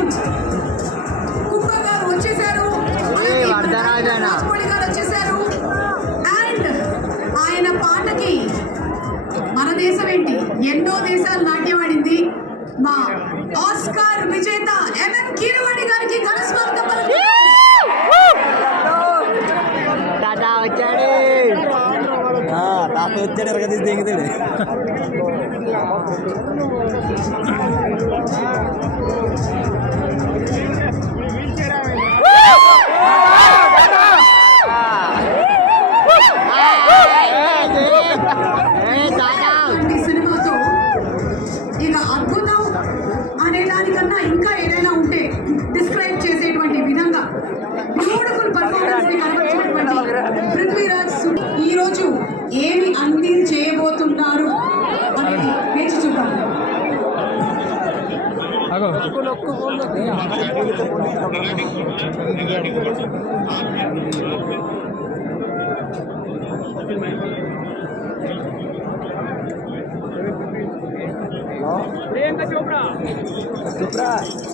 Right, కుక్క గారు వచ్చేసారు, రాజమౌళి గారు వచ్చేసారు. అండ్ ఆయన పాటకి మన దేశం ఏంటి ఎన్నో దేశాలు నాట్యం ఆడింది. మా ఆస్కార్ విజేత ఎంఎం కీరవాణి గారికి ఘన స్వాగతం పలుకుతున్నాం. వచ్చాడు ఎరగదీసి దిగుతాడు. సినిమాతో ఇక అద్భుతం అనేదానికన్నా ఇంకా ఏదైనా ఉంటే డిస్క్రైబ్ చేసేటువంటి విధంగా బ్యూటిఫుల్ పర్ఫార్మెన్స్ ని కనబరిచినటువంటి పృథ్వీరాజ్ ఈ రోజు ఏమి అన్ని చేయబోతున్నారు అనేది వేచి చూద్దాం. ప్రియాంక చోప్రా